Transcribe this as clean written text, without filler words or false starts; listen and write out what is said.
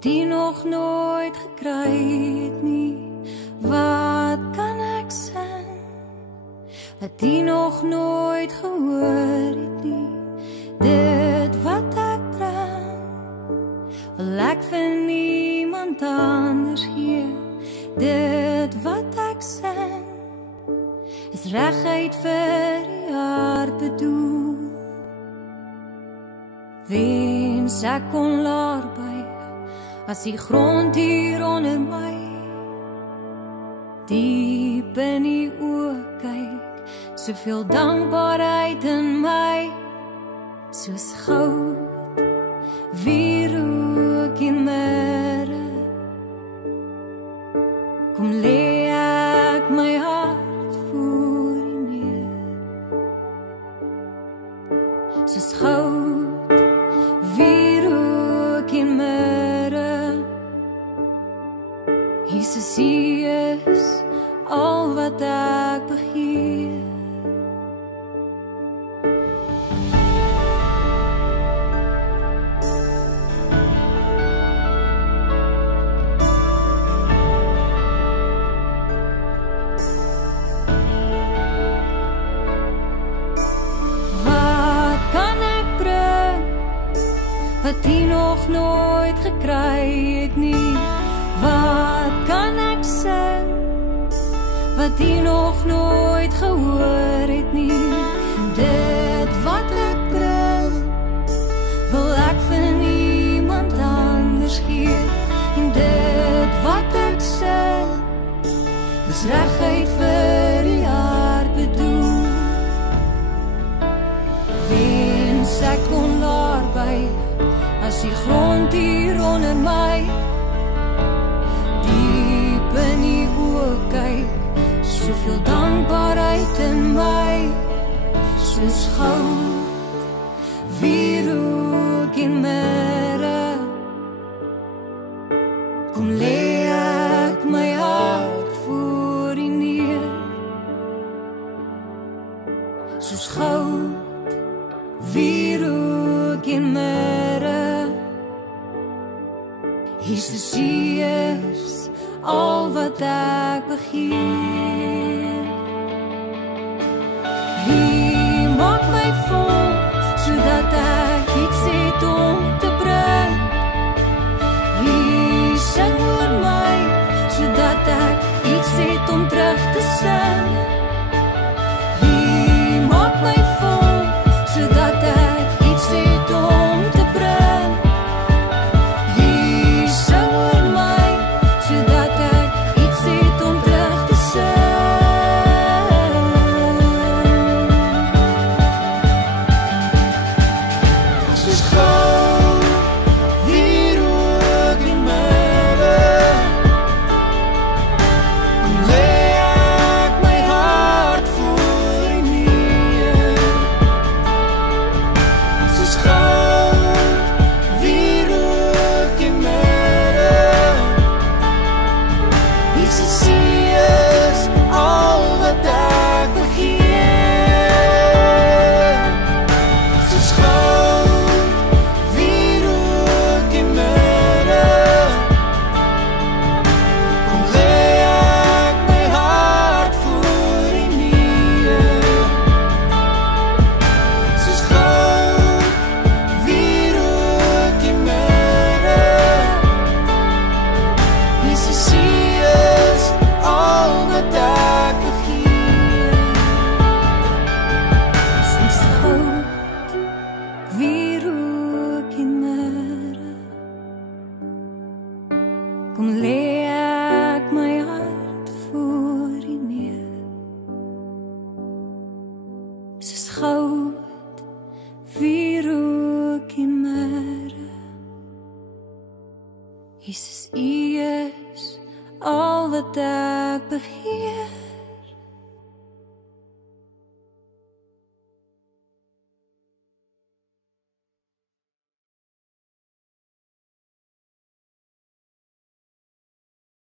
wat jy nog nooit gekry het nie. Wat kan ek sing, wat jy nog nooit gehoor het nie. Dit wat ek bring, wil ek vir niemand anders gee. Dit wat ek sing, is reguit vir die hart bedoel. Wens ek kon laer buig, as die grond hier onder my. Diep in die oë kyk, soveel dankbaarheid in my. Soos goud, wie rook in mere. Kom lê ek my hart voor U neer. Soos goud, wie rook in mere. Jesus, U is al wat ek begeer. Wat jy nog nooit gekry het nie. Wat kan ek sing, wat jy nog nooit gehoor het nie. Dit wat ek bring, wil ek vir niemand anders gee. En dit wat ek sing, is reguit vir die hart bedoel. Wens ek kon laer buig, as die grond hier onder my. Diep in die oë kyk, soveel dankbaarheid in my. Soos goud, wie rook in mere. Kom lê ek my hart voor U neer. Soos goud, wie rook in mere. Jesus, U is al wat ek begeer. U maak my vol, sodat ek iets het om te bring. U sing oor my, sodat ek iets het om terug te sing. U maak my vol, sodat ek iets het om te bring. Kom lê ek my hart voor U neer. Soos goud, wie rook in mere. Jesus, U is al wat ek begeer.